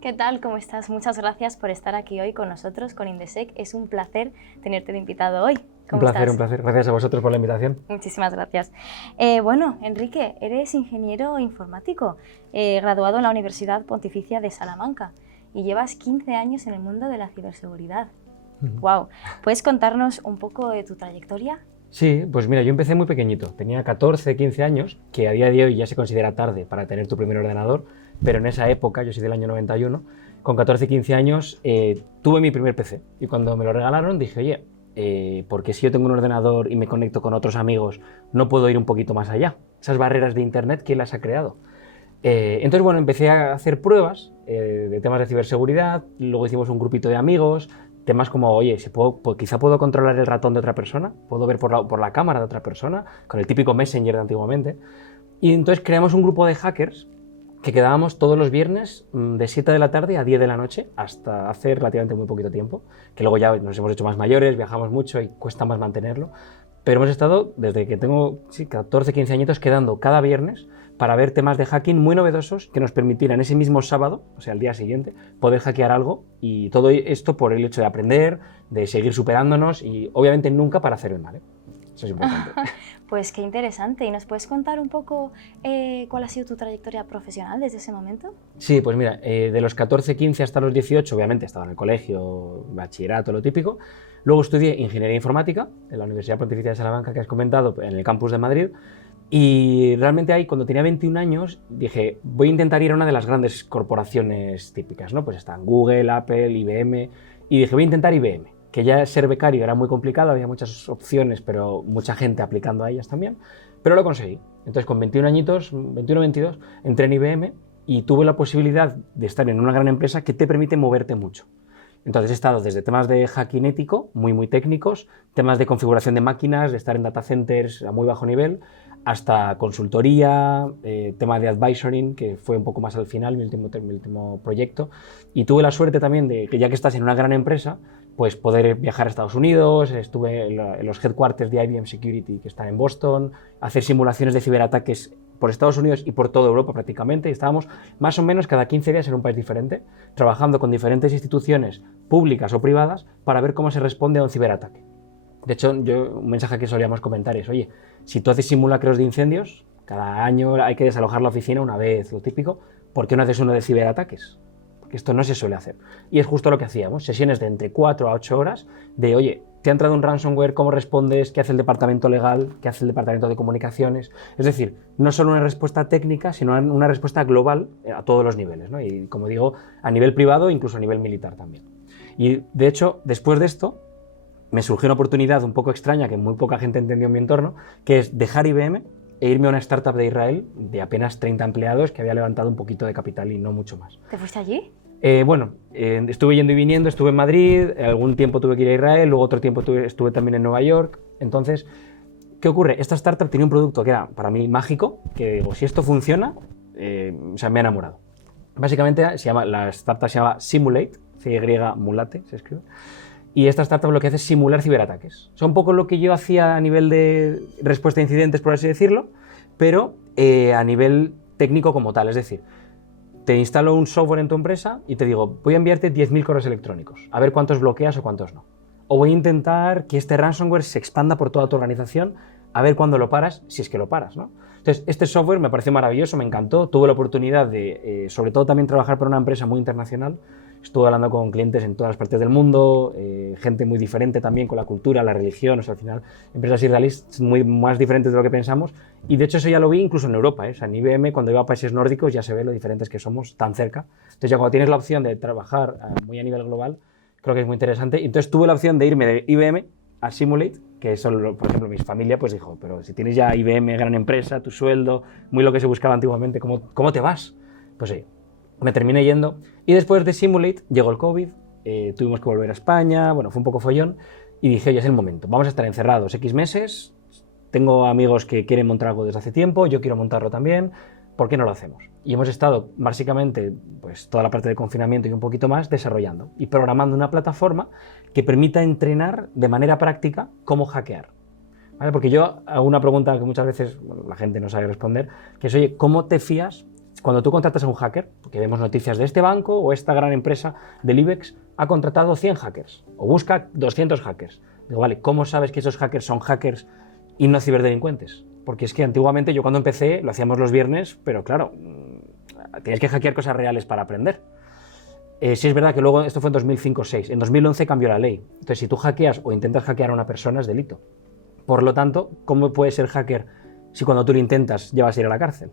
¿Qué tal? ¿Cómo estás? Muchas gracias por estar aquí hoy con nosotros, con Indesec. Es un placer tenerte de invitado hoy. ¿Cómo estás? Un placer. Gracias a vosotros por la invitación. Muchísimas gracias. Bueno, Enrique, eres ingeniero informático, graduado en la Universidad Pontificia de Salamanca y llevas 15 años en el mundo de la ciberseguridad. ¡Wow! ¿Puedes contarnos un poco de tu trayectoria? Sí, pues mira, yo empecé muy pequeñito, tenía 14, 15 años, que a día de hoy ya se considera tarde para tener tu primer ordenador, pero en esa época, yo soy del año 91, con 14, 15 años tuve mi primer PC y cuando me lo regalaron dije, oye, porque si yo tengo un ordenador y me conecto con otros amigos, no puedo ir un poquito más allá. Esas barreras de internet, ¿quién las ha creado? Entonces, bueno, empecé a hacer pruebas de temas de ciberseguridad, luego hicimos un grupito de amigos, temas como, oye, si puedo, pues quizá puedo controlar el ratón de otra persona, puedo ver por la cámara de otra persona, con el típico Messenger de antiguamente. Y entonces creamos un grupo de hackers que quedábamos todos los viernes de 7 de la tarde a 10 de la noche, hasta hace relativamente muy poquito tiempo, que luego ya nos hemos hecho más mayores, viajamos mucho y cuesta más mantenerlo. Pero hemos estado, desde que tengo 14, 15 añitos, quedando cada viernes para ver temas de hacking muy novedosos que nos permitieran ese mismo sábado, o sea, el día siguiente, poder hackear algo, y todo esto por el hecho de aprender, de seguir superándonos y obviamente nunca para hacer el mal, ¿eh? Eso es importante. Pues qué interesante. ¿Y nos puedes contar un poco cuál ha sido tu trayectoria profesional desde ese momento? Sí, pues mira, de los 14, 15 hasta los 18, obviamente estaba en el colegio, bachillerato, lo típico. Luego estudié Ingeniería Informática en la Universidad Pontificia de Salamanca, que has comentado, en el campus de Madrid. Y realmente ahí, cuando tenía 21 años, dije, voy a intentar ir a una de las grandes corporaciones típicas, ¿no? Pues están Google, Apple, IBM, y dije, voy a intentar IBM, que ya ser becario era muy complicado, había muchas opciones, pero mucha gente aplicando a ellas también, pero lo conseguí. Entonces, con 21 añitos, 21, 22, entré en IBM y tuve la posibilidad de estar en una gran empresa que te permite moverte mucho. Entonces he estado desde temas de hacking ético, muy técnicos, temas de configuración de máquinas, de estar en data centers a muy bajo nivel, hasta consultoría, tema de advisoring, que fue un poco más al final, mi último proyecto. Y tuve la suerte también de que ya que estás en una gran empresa, pues poder viajar a Estados Unidos, estuve en los headquarters de IBM Security, que están en Boston, hacer simulaciones de ciberataques por Estados Unidos y por toda Europa prácticamente, y estábamos más o menos cada 15 días en un país diferente, trabajando con diferentes instituciones públicas o privadas para ver cómo se responde a un ciberataque. De hecho, un mensaje que solíamos comentar es, oye, si tú haces simulacros de incendios, cada año hay que desalojar la oficina una vez, lo típico, ¿por qué no haces uno de ciberataques? Porque esto no se suele hacer. Y es justo lo que hacíamos, sesiones de entre 4 a 8 horas de, oye, te ha entrado un ransomware, ¿cómo respondes? ¿Qué hace el departamento legal? ¿Qué hace el departamento de comunicaciones? Es decir, no solo una respuesta técnica, sino una respuesta global a todos los niveles, ¿no? Y como digo, a nivel privado, incluso a nivel militar también. Y de hecho, después de esto, me surgió una oportunidad un poco extraña que muy poca gente entendió en mi entorno, que es dejar IBM e irme a una startup de Israel de apenas 30 empleados que había levantado un poquito de capital y no mucho más. ¿Te fuiste allí? Bueno, estuve yendo y viniendo, estuve en Madrid, algún tiempo tuve que ir a Israel, luego otro tiempo estuve también en Nueva York. Entonces, ¿qué ocurre? Esta startup tenía un producto que era para mí mágico, que digo, si esto funciona, o sea, me ha enamorado. Básicamente la startup se llama Simulate, Mulate se escribe. Y esta startup lo que hace es simular ciberataques. O sea, un poco lo que yo hacía a nivel de respuesta a incidentes, por así decirlo, pero a nivel técnico como tal. Es decir, te instalo un software en tu empresa y te digo, voy a enviarte 10.000 correos electrónicos, a ver cuántos bloqueas o cuántos no. O voy a intentar que este ransomware se expanda por toda tu organización, a ver cuándo lo paras, si es que lo paras, ¿no? Entonces, este software me pareció maravilloso, me encantó. Tuve la oportunidad de, sobre todo, también trabajar para una empresa muy internacional. Estuve hablando con clientes en todas las partes del mundo, gente muy diferente también con la cultura, la religión, o sea, al final, empresas israelíes muy más diferentes de lo que pensamos. Y de hecho eso ya lo vi incluso en Europa, ¿eh? O sea, en IBM, cuando iba a países nórdicos, ya se ve lo diferentes que somos tan cerca. Entonces ya cuando tienes la opción de trabajar muy a nivel global, creo que es muy interesante. Y entonces tuve la opción de irme de IBM a Simulate, que eso, por ejemplo, mi familia pues dijo, pero si tienes ya IBM, gran empresa, tu sueldo, muy lo que se buscaba antiguamente, ¿cómo te vas? Pues sí, me terminé yendo. Y después de Simulate llegó el COVID, tuvimos que volver a España, bueno, fue un poco follón, y dije, oye, es el momento, vamos a estar encerrados X meses, tengo amigos que quieren montar algo desde hace tiempo, yo quiero montarlo también, ¿por qué no lo hacemos? Y hemos estado básicamente pues, toda la parte de confinamiento y un poquito más desarrollando y programando una plataforma que permita entrenar de manera práctica cómo hackear. ¿Vale? Porque yo hago una pregunta que muchas veces la gente no sabe responder, que es, oye, ¿cómo te fías? cuando tú contratas a un hacker, porque vemos noticias de este banco o esta gran empresa del IBEX ha contratado 100 hackers o busca 200 hackers. Digo, vale, ¿cómo sabes que esos hackers son hackers y no ciberdelincuentes? Porque es que antiguamente yo cuando empecé lo hacíamos los viernes, pero claro, tienes que hackear cosas reales para aprender. Sí es verdad que luego, esto fue en 2005-6, en 2011 cambió la ley. Entonces, si tú hackeas o intentas hackear a una persona es delito. Por lo tanto, ¿cómo puedes ser hacker si cuando tú lo intentas llevas a ir a la cárcel?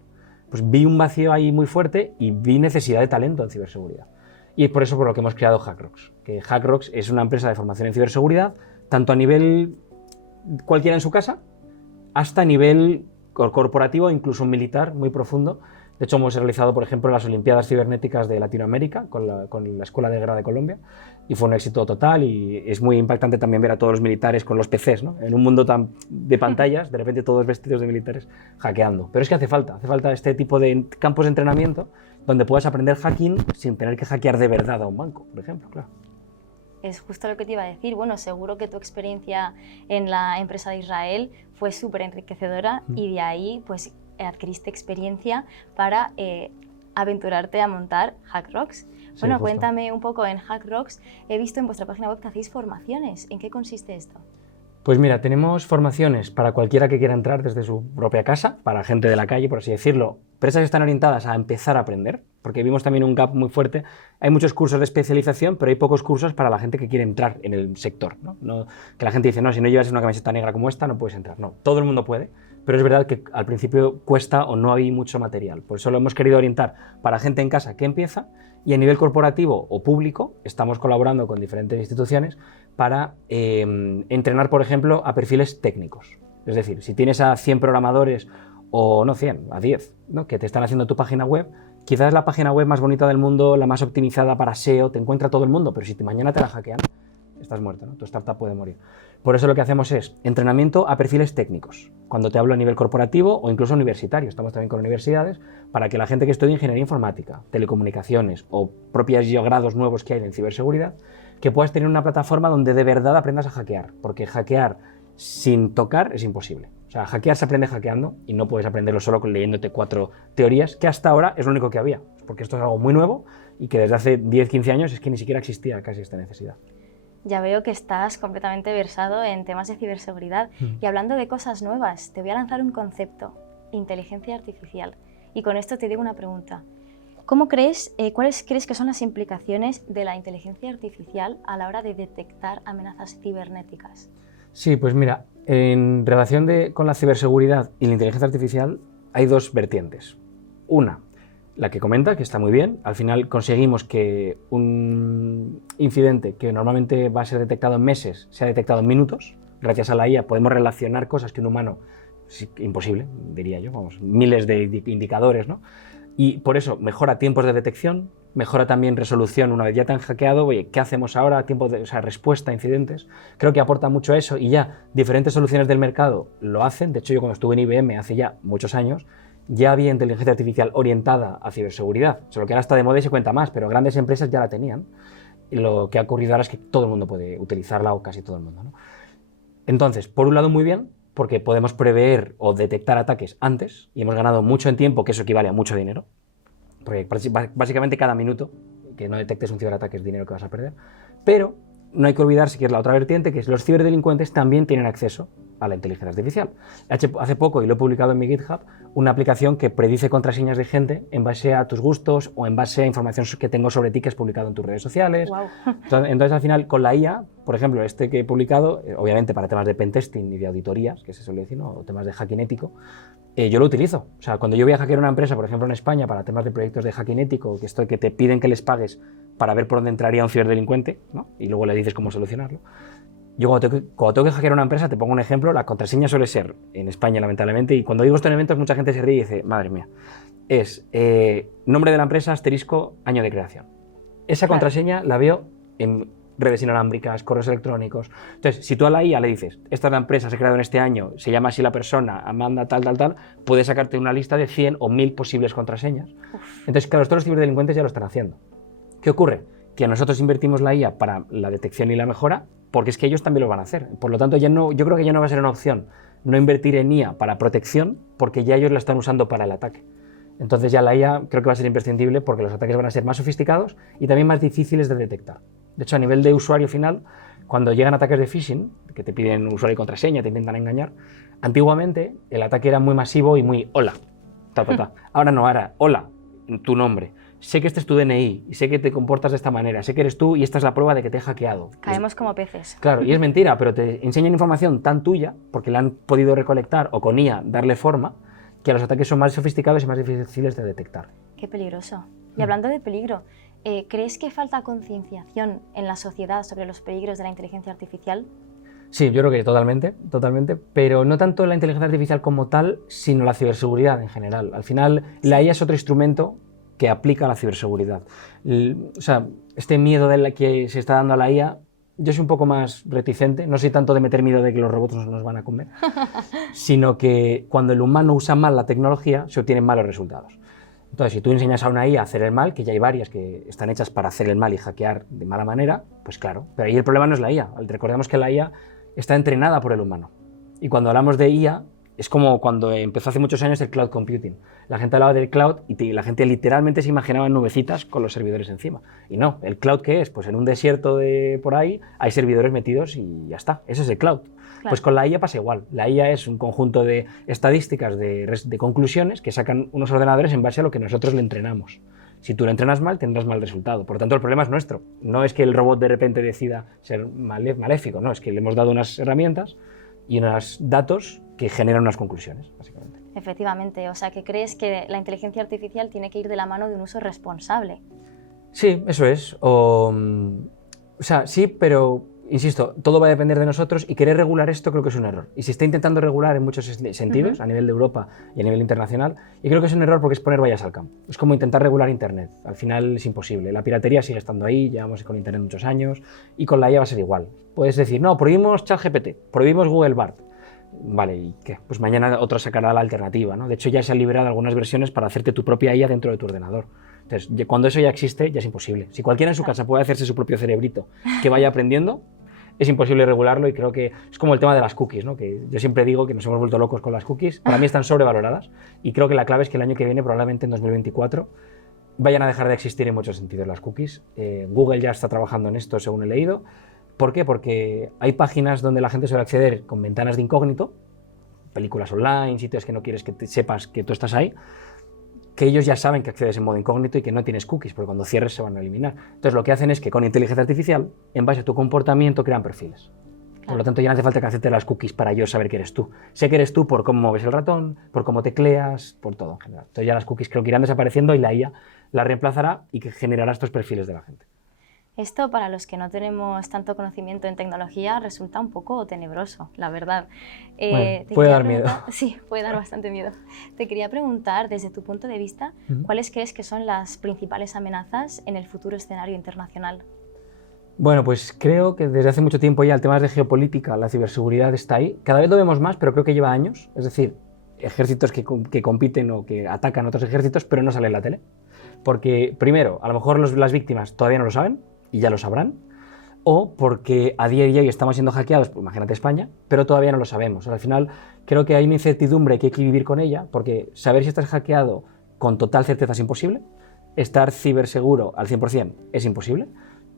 Pues vi un vacío ahí muy fuerte y vi necesidad de talento en ciberseguridad. Y es por eso por lo que hemos creado HackRocks. Que HackRocks es una empresa de formación en ciberseguridad, tanto a nivel cualquiera en su casa, hasta a nivel corporativo, incluso militar, muy profundo. De hecho, hemos realizado, por ejemplo, las Olimpiadas Cibernéticas de Latinoamérica con la Escuela de Guerra de Colombia y fue un éxito total y es muy impactante también ver a todos los militares con los PCs, ¿no? En un mundo tan de pantallas, de repente todos vestidos de militares hackeando. Pero es que hace falta este tipo de campos de entrenamiento donde puedas aprender hacking sin tener que hackear de verdad a un banco, por ejemplo, claro. Es justo lo que te iba a decir. Bueno, seguro que tu experiencia en la empresa de Israel fue súper enriquecedora y de ahí pues adquiriste experiencia para aventurarte a montar HackRocks. Bueno, justo. Cuéntame un poco en HackRocks. He visto en vuestra página web que hacéis formaciones. ¿En qué consiste esto? Pues mira, tenemos formaciones para cualquiera que quiera entrar desde su propia casa, para gente de la calle, por así decirlo. Empresas que están orientadas a empezar a aprender, porque vimos también un gap muy fuerte. Hay muchos cursos de especialización, pero hay pocos cursos para la gente que quiere entrar en el sector, ¿no? Que la gente dice, no, si no llevas una camiseta negra como esta, no puedes entrar. No, todo el mundo puede, pero es verdad que al principio cuesta o no hay mucho material. Por eso lo hemos querido orientar para gente en casa que empieza, y a nivel corporativo o público estamos colaborando con diferentes instituciones para entrenar, por ejemplo, a perfiles técnicos. Es decir, si tienes a 100 programadores, o no 100, a 10, ¿no? Que te están haciendo tu página web, quizás es la página web más bonita del mundo, la más optimizada para SEO, te encuentra todo el mundo, pero si mañana te la hackean, estás muerto, ¿no? Tu startup puede morir. Por eso lo que hacemos es entrenamiento a perfiles técnicos, cuando te hablo a nivel corporativo o incluso universitario. Estamos también con universidades para que la gente que estudie ingeniería informática, telecomunicaciones o propios grados nuevos que hay en ciberseguridad, que puedas tener una plataforma donde de verdad aprendas a hackear, porque hackear sin tocar es imposible. O sea, hackear se aprende hackeando y no puedes aprenderlo solo leyéndote 4 teorías, que hasta ahora es lo único que había, porque esto es algo muy nuevo y que desde hace 10-15 años es que ni siquiera existía casi esta necesidad. Ya veo que estás completamente versado en temas de ciberseguridad. Y hablando de cosas nuevas, te voy a lanzar un concepto, inteligencia artificial. Y con esto te digo una pregunta. ¿Cuáles crees que son las implicaciones de la inteligencia artificial a la hora de detectar amenazas cibernéticas? Sí, pues mira, en relación con la ciberseguridad y la inteligencia artificial hay dos vertientes. Una, la que comenta, que está muy bien. Al final conseguimos que un incidente que normalmente va a ser detectado en meses sea detectado en minutos. Gracias a la IA podemos relacionar cosas que un humano, es imposible, diría yo, vamos, miles de indicadores, ¿no? Y por eso mejora tiempos de detección, mejora también resolución una vez ya te han hackeado. Oye, ¿qué hacemos ahora? Respuesta a incidentes. Creo que aporta mucho a eso y ya diferentes soluciones del mercado lo hacen. De hecho, yo cuando estuve en IBM hace ya muchos años, ya había inteligencia artificial orientada a ciberseguridad. Solo que ahora está de moda y se cuenta más, pero grandes empresas ya la tenían. Y lo que ha ocurrido ahora es que todo el mundo puede utilizarla, o casi todo el mundo, ¿no? Entonces, por un lado muy bien, porque podemos prever o detectar ataques antes y hemos ganado mucho en tiempo, que eso equivale a mucho dinero, porque básicamente cada minuto que no detectes un ciberataque es dinero que vas a perder. Pero no hay que olvidarse que es la otra vertiente, que es los ciberdelincuentes también tienen acceso a la inteligencia artificial. Hace poco, y lo he publicado en mi GitHub, una aplicación que predice contraseñas de gente en base a tus gustos o en base a información que tengo sobre ti que has publicado en tus redes sociales. Wow. Entonces, al final, con la IA, por ejemplo, este que he publicado, obviamente para temas de pentesting y de auditorías, que se suele decir, ¿no? O temas de hacking ético, yo lo utilizo. O sea, cuando yo voy a hackear una empresa, por ejemplo en España, para temas de proyectos de hacking ético, que te piden que les pagues para ver por dónde entraría un ciberdelincuente, ¿no? Y luego le dices cómo solucionarlo. Yo cuando tengo que hackear una empresa, te pongo un ejemplo, la contraseña suele ser, en España lamentablemente, y cuando digo esto en eventos mucha gente se ríe y dice, madre mía, es nombre de la empresa, asterisco, año de creación. Esa contraseña la veo en redes inalámbricas, correos electrónicos. Entonces, si tú a la IA le dices, esta es la empresa, se ha creado en este año, se llama así la persona, Amanda, tal, puedes sacarte una lista de 100 o 1000 posibles contraseñas. Entonces, claro, todos los ciberdelincuentes ya lo están haciendo. ¿Qué ocurre? Que nosotros invertimos la IA para la detección y la mejora, porque es que ellos también lo van a hacer. Por lo tanto, yo creo que ya no va a ser una opción no invertir en IA para protección, porque ya ellos la están usando para el ataque. Entonces ya la IA creo que va a ser imprescindible porque los ataques van a ser más sofisticados y también más difíciles de detectar. De hecho, a nivel de usuario final, cuando llegan ataques de phishing, que te piden usuario y contraseña, te intentan engañar, antiguamente el ataque era muy masivo y muy hola, ta, ta, ta. Ahora no, ahora hola, tu nombre. Sé que este es tu DNI y sé que te comportas de esta manera, sé que eres tú y esta es la prueba de que te he hackeado. Caemos como peces. Claro, y es mentira, pero te enseñan información tan tuya, porque la han podido recolectar o con IA darle forma, que los ataques son más sofisticados y más difíciles de detectar. Qué peligroso. Y hablando de peligro, ¿crees que falta concienciación en la sociedad sobre los peligros de la inteligencia artificial? Sí, yo creo que totalmente, pero no tanto la inteligencia artificial como tal, sino la ciberseguridad en general. Al final, la IA es otro instrumento que aplica la ciberseguridad. O sea, este miedo de que se está dando a la IA, yo soy un poco más reticente, no soy tanto de meter miedo de que los robots nos van a comer, sino que cuando el humano usa mal la tecnología, se obtienen malos resultados. Entonces, si tú enseñas a una IA a hacer el mal, que ya hay varias que están hechas para hacer el mal y hackear de mala manera, pues claro, pero ahí el problema no es la IA. Recordemos que la IA está entrenada por el humano. Y cuando hablamos de IA, es como cuando empezó hace muchos años el cloud computing. La gente hablaba del cloud y la gente literalmente se imaginaba nubecitas con los servidores encima. Y no, ¿el cloud qué es? Pues en un desierto de por ahí hay servidores metidos y ya está. Ese es el cloud. Claro. Pues con la IA pasa igual. La IA es un conjunto de estadísticas, de conclusiones que sacan unos ordenadores en base a lo que nosotros le entrenamos. Si tú lo entrenas mal, tendrás mal resultado. Por lo tanto, el problema es nuestro. No es que el robot de repente decida ser maléfico, no, es que le hemos dado unas herramientas y unos datos que generan unas conclusiones, básicamente. Efectivamente, o sea, que crees que la inteligencia artificial tiene que ir de la mano de un uso responsable. Sí, eso es. O sea, sí, pero insisto, todo va a depender de nosotros y querer regular esto creo que es un error. Y se está intentando regular en muchos sentidos, a nivel de Europa y a nivel internacional, y creo que es un error porque es poner vallas al campo. Es como intentar regular Internet. Al final es imposible. La piratería sigue estando ahí, llevamos con Internet muchos años, y con la IA va a ser igual. Puedes decir, no, prohibimos ChatGPT, prohibimos Google Bard. Vale, ¿y qué? Pues mañana otro sacará la alternativa, ¿no? De hecho, ya se han liberado algunas versiones para hacerte tu propia IA dentro de tu ordenador. Entonces, cuando eso ya existe, ya es imposible. Si cualquiera en su casa puede hacerse su propio cerebrito que vaya aprendiendo, es imposible regularlo y creo que es como el tema de las cookies, ¿no? Que yo siempre digo que nos hemos vuelto locos con las cookies. Para mí están sobrevaloradas y creo que la clave es que el año que viene, probablemente en 2024, vayan a dejar de existir en muchos sentidos las cookies. Google ya está trabajando en esto, según he leído. ¿Por qué? Porque hay páginas donde la gente suele acceder con ventanas de incógnito, películas online, sitios que no quieres que sepas que tú estás ahí, que ellos ya saben que accedes en modo incógnito y que no tienes cookies, porque cuando cierres se van a eliminar. Entonces lo que hacen es que con inteligencia artificial, en base a tu comportamiento, crean perfiles. Claro. Por lo tanto, ya no hace falta que aceptes las cookies para yo saber que eres tú. Sé que eres tú por cómo mueves el ratón, por cómo tecleas, por todo en general. Entonces ya las cookies creo que irán desapareciendo y la IA las reemplazará y que generará estos perfiles de la gente. Esto, para los que no tenemos tanto conocimiento en tecnología, resulta un poco tenebroso, la verdad. Bueno, puede dar miedo. Sí, puede dar bastante miedo. Te quería preguntar, desde tu punto de vista, ¿cuáles crees que son las principales amenazas en el futuro escenario internacional? Bueno, pues creo que desde hace mucho tiempo ya el tema de geopolítica, la ciberseguridad está ahí. Cada vez lo vemos más, pero creo que lleva años. Es decir, ejércitos que compiten o que atacan a otros ejércitos, pero no sale en la tele. Porque, primero, a lo mejor las víctimas todavía no lo saben, y ya lo sabrán, o porque a día de hoy estamos siendo hackeados, pues imagínate España, pero todavía no lo sabemos. Al final creo que hay una incertidumbre que hay que vivir con ella, porque saber si estás hackeado con total certeza es imposible, estar ciberseguro al 100% es imposible,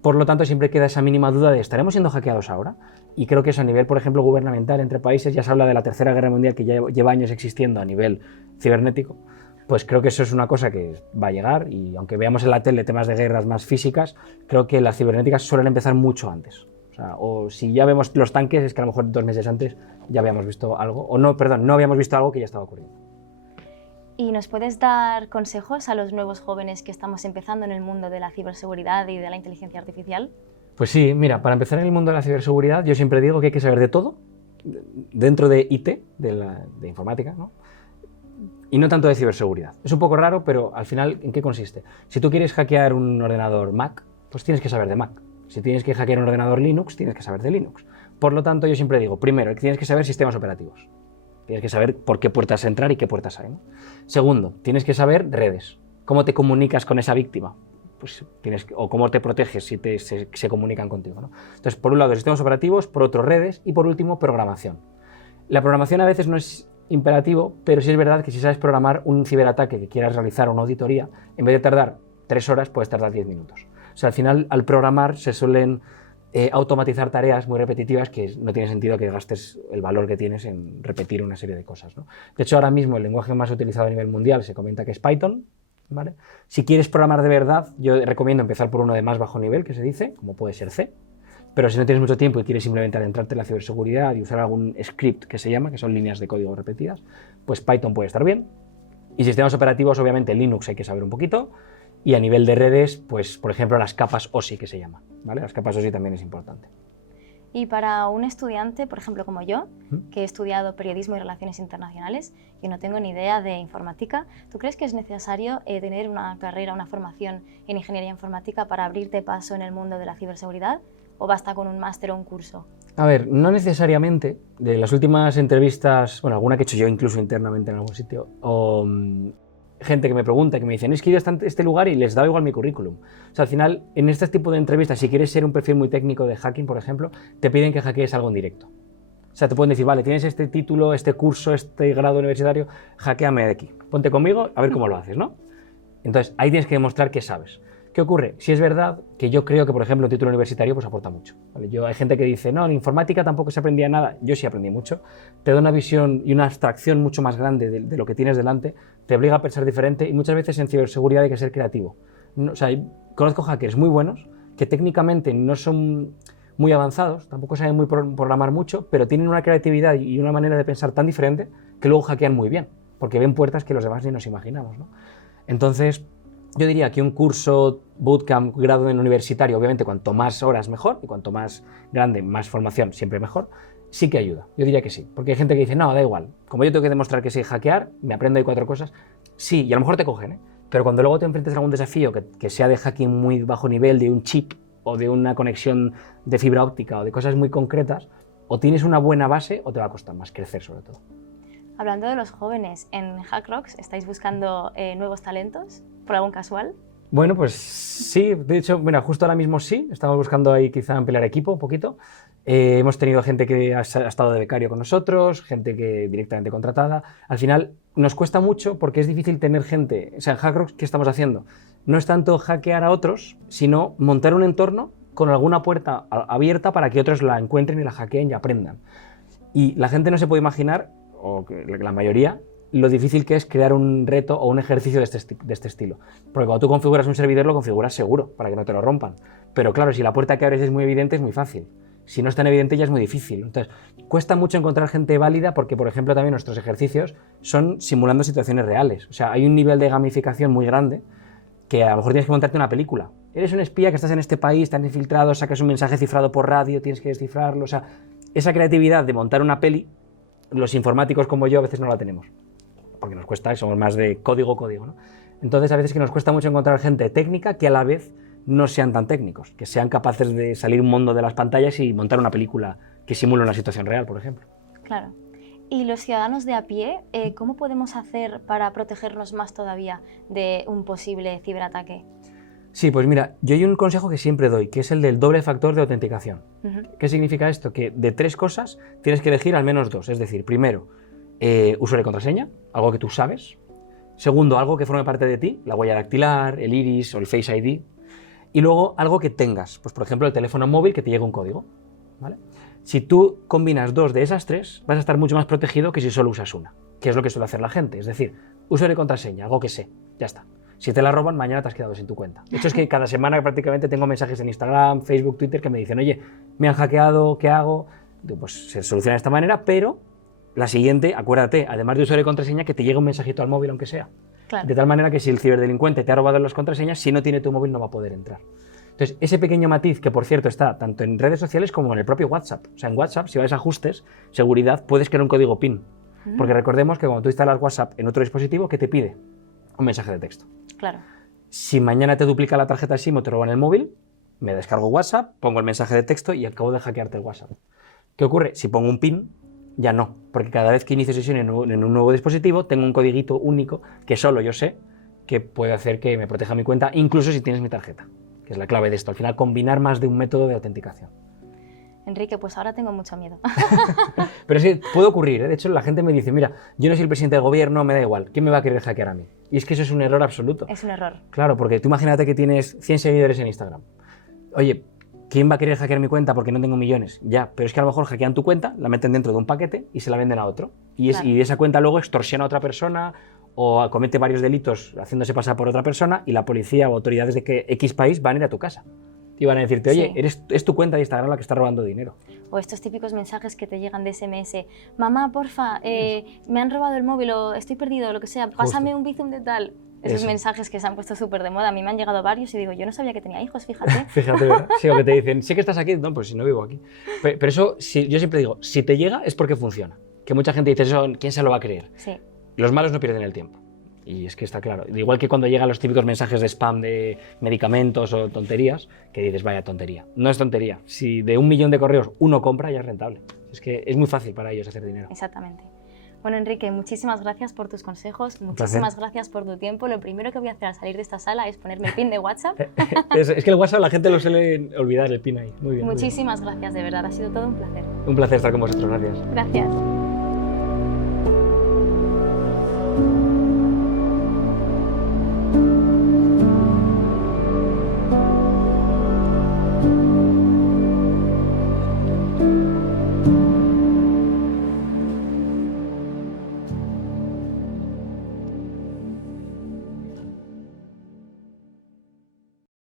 por lo tanto siempre queda esa mínima duda de ¿estaremos siendo hackeados ahora? Y creo que eso a nivel, por ejemplo, gubernamental entre países, ya se habla de la Tercera Guerra Mundial que ya lleva años existiendo a nivel cibernético. Pues creo que eso es una cosa que va a llegar y aunque veamos en la tele temas de guerras más físicas, creo que las cibernéticas suelen empezar mucho antes. O si ya vemos los tanques, es que a lo mejor 2 meses antes ya habíamos visto algo, o no, perdón, no habíamos visto algo que ya estaba ocurriendo. ¿Y nos puedes dar consejos a los nuevos jóvenes que estamos empezando en el mundo de la ciberseguridad y de la inteligencia artificial? Pues sí, mira, para empezar en el mundo de la ciberseguridad, yo siempre digo que hay que saber de todo, dentro de IT, de informática, ¿no? Y no tanto de ciberseguridad. Es un poco raro, pero al final, ¿en qué consiste? Si tú quieres hackear un ordenador Mac, pues tienes que saber de Mac. Si tienes que hackear un ordenador Linux, tienes que saber de Linux. Por lo tanto, yo siempre digo, primero, tienes que saber sistemas operativos. Tienes que saber por qué puertas entrar y qué puertas hay, ¿no? Segundo, tienes que saber redes. ¿Cómo te comunicas con esa víctima? Pues o cómo te proteges si se comunican contigo, ¿no? Entonces, por un lado, sistemas operativos, por otro, redes y por último, programación. La programación a veces no es imperativo, pero sí es verdad que si sabes programar un ciberataque que quieras realizar una auditoría, en vez de tardar 3 horas, puedes tardar 10 minutos. O sea, al final, al programar se suelen automatizar tareas muy repetitivas que no tiene sentido que gastes el valor que tienes en repetir una serie de cosas, ¿no? De hecho, ahora mismo el lenguaje más utilizado a nivel mundial se comenta que es Python, ¿vale? Si quieres programar de verdad, yo recomiendo empezar por uno de más bajo nivel, que se dice, como puede ser C, pero si no tienes mucho tiempo y quieres simplemente adentrarte en la ciberseguridad y usar algún script que se llama, que son líneas de código repetidas, pues Python puede estar bien. Y sistemas operativos, obviamente Linux hay que saber un poquito, y a nivel de redes, pues por ejemplo las capas OSI que se llama, ¿vale? Las capas OSI también es importante. Y para un estudiante, por ejemplo como yo, que he estudiado periodismo y relaciones internacionales y no tengo ni idea de informática, ¿tú crees que es necesario tener una carrera, una formación en ingeniería informática para abrirte paso en el mundo de la ciberseguridad? ¿O basta con un máster o un curso? A ver, no necesariamente. De las últimas entrevistas, bueno, alguna que he hecho yo incluso internamente en algún sitio, o gente que me pregunta, que me dicen, es que he ido a este lugar y les da igual mi currículum. O sea, al final, en este tipo de entrevistas, si quieres ser un perfil muy técnico de hacking, por ejemplo, te piden que hackees algo en directo. O sea, te pueden decir, vale, tienes este título, este curso, este grado universitario, hackeame de aquí. Ponte conmigo a ver cómo lo haces, ¿no? Entonces, ahí tienes que demostrar que sabes. ¿Qué ocurre? Si es verdad que yo creo que, por ejemplo, un título universitario pues aporta mucho, ¿vale? Hay gente que dice, no, en informática tampoco se aprendía nada. Yo sí aprendí mucho. Te da una visión y una abstracción mucho más grande de lo que tienes delante, te obliga a pensar diferente y muchas veces en ciberseguridad hay que ser creativo. No, o sea, conozco hackers muy buenos que técnicamente no son muy avanzados, tampoco saben muy programar mucho, pero tienen una creatividad y una manera de pensar tan diferente que luego hackean muy bien, porque ven puertas que los demás ni nos imaginamos, ¿no? Entonces, yo diría que un curso, bootcamp, grado en universitario, obviamente cuanto más horas mejor, y cuanto más grande, más formación, siempre mejor, sí que ayuda. Yo diría que sí, porque hay gente que dice, no, da igual, como yo tengo que demostrar que sé hackear, me aprendo ahí 4 cosas, sí, y a lo mejor te cogen, ¿eh? Pero cuando luego te enfrentes a algún desafío que sea de hacking muy bajo nivel, de un chip, o de una conexión de fibra óptica, o de cosas muy concretas, o tienes una buena base, o te va a costar más crecer sobre todo. Hablando de los jóvenes, ¿en HackRocks estáis buscando nuevos talentos? ¿Por algún casual? Bueno, pues sí, de hecho, mira, justo ahora mismo sí, estamos buscando ahí quizá ampliar equipo un poquito. Hemos tenido gente que ha estado de becario con nosotros, gente que directamente contratada. Al final nos cuesta mucho porque es difícil tener gente, o sea, en HackRocks, ¿qué estamos haciendo? No es tanto hackear a otros, sino montar un entorno con alguna puerta abierta para que otros la encuentren y la hackeen y aprendan. Y la gente no se puede imaginar, o la mayoría, lo difícil que es crear un reto o un ejercicio de este estilo. Porque cuando tú configuras un servidor, lo configuras seguro, para que no te lo rompan. Pero claro, si la puerta que abres es muy evidente, es muy fácil. Si no es tan evidente, ya es muy difícil. Entonces, cuesta mucho encontrar gente válida porque, por ejemplo, también nuestros ejercicios son simulando situaciones reales. O sea, hay un nivel de gamificación muy grande que a lo mejor tienes que montarte una película. Eres un espía que estás en este país, estás infiltrado, sacas un mensaje cifrado por radio, tienes que descifrarlo. O sea, esa creatividad de montar una peli, los informáticos como yo a veces no la tenemos. Porque nos cuesta, somos más de código, ¿no? Entonces a veces que nos cuesta mucho encontrar gente técnica que a la vez no sean tan técnicos, que sean capaces de salir un mundo de las pantallas y montar una película que simule una situación real, por ejemplo. Claro. Y los ciudadanos de a pie, ¿cómo podemos hacer para protegernos más todavía de un posible ciberataque? Sí, pues mira, yo hay un consejo que siempre doy, que es el del doble factor de autenticación. ¿Qué significa esto? Que de 3 cosas tienes que elegir al menos 2, es decir, primero, usuario y contraseña, algo que tú sabes. Segundo, algo que forme parte de ti, la huella dactilar, el iris o el Face ID. Y luego algo que tengas, pues por ejemplo el teléfono móvil que te llegue un código, ¿vale? Si tú combinas 2 de esas 3, vas a estar mucho más protegido que si solo usas una, que es lo que suele hacer la gente. Es decir, usuario y contraseña, algo que sé, ya está. Si te la roban, mañana te has quedado sin tu cuenta. De hecho, es que cada semana prácticamente tengo mensajes en Instagram, Facebook, Twitter que me dicen, oye, me han hackeado, ¿qué hago? Pues se soluciona de esta manera, pero la siguiente, acuérdate, además de usuario y contraseña, que te llegue un mensajito al móvil, aunque sea. Claro. De tal manera que si el ciberdelincuente te ha robado las contraseñas, si no tiene tu móvil no va a poder entrar. Entonces, ese pequeño matiz, que por cierto está tanto en redes sociales como en el propio WhatsApp. O sea, en WhatsApp, si vas a ajustes, seguridad, puedes crear un código PIN. Porque recordemos que cuando tú instalas WhatsApp en otro dispositivo, ¿qué te pide? Un mensaje de texto. Claro. Si mañana te duplica la tarjeta SIM o te roban el móvil, me descargo WhatsApp, pongo el mensaje de texto y acabo de hackearte el WhatsApp. ¿Qué ocurre? Si pongo un PIN, ya no, porque cada vez que inicio sesión en un nuevo dispositivo, tengo un codiguito único que solo yo sé que puede hacer que me proteja mi cuenta, incluso si tienes mi tarjeta, que es la clave de esto. Al final, combinar más de un método de autenticación. Enrique, pues ahora tengo mucho miedo. Pero es que puede ocurrir, ¿eh? De hecho, la gente me dice, mira, yo no soy el presidente del gobierno, me da igual, ¿quién me va a querer hackear a mí? Y es que eso es un error absoluto. Es un error. Claro, porque tú imagínate que tienes 100 seguidores en Instagram. Oye, ¿quién va a querer hackear mi cuenta porque no tengo millones? Ya, pero es que a lo mejor hackean tu cuenta, la meten dentro de un paquete y se la venden a otro. Y esa cuenta luego extorsiona a otra persona o comete varios delitos haciéndose pasar por otra persona y la policía o autoridades de que X país van a ir a tu casa. Y van a decirte, oye, es tu cuenta de Instagram la que está robando dinero. O estos típicos mensajes que te llegan de SMS. Mamá, porfa, me han robado el móvil o estoy perdido, lo que sea, pásame un Bizum de tal. Esos mensajes que se han puesto súper de moda. A mí me han llegado varios y digo, yo no sabía que tenía hijos, fíjate. Fíjate, ¿verdad? Sí, o que te dicen, sí que estás aquí. No, pues si no vivo aquí. Pero eso, yo siempre digo, si te llega es porque funciona. Que mucha gente dice, eso, ¿quién se lo va a creer? Sí. Los malos no pierden el tiempo. Y es que está claro. Igual que cuando llegan los típicos mensajes de spam de medicamentos o tonterías, que dices, vaya tontería. No es tontería. Si de 1 millón de correos uno compra, ya es rentable. Es que es muy fácil para ellos hacer dinero. Exactamente. Bueno, Enrique, muchísimas gracias por tus consejos, muchísimas gracias por tu tiempo. Lo primero que voy a hacer al salir de esta sala es ponerme el pin de WhatsApp. Es que el WhatsApp la gente lo suele olvidar, el pin ahí. Muy bien. Muchísimas gracias, de verdad, ha sido todo un placer. Un placer estar con vosotros, gracias. Gracias.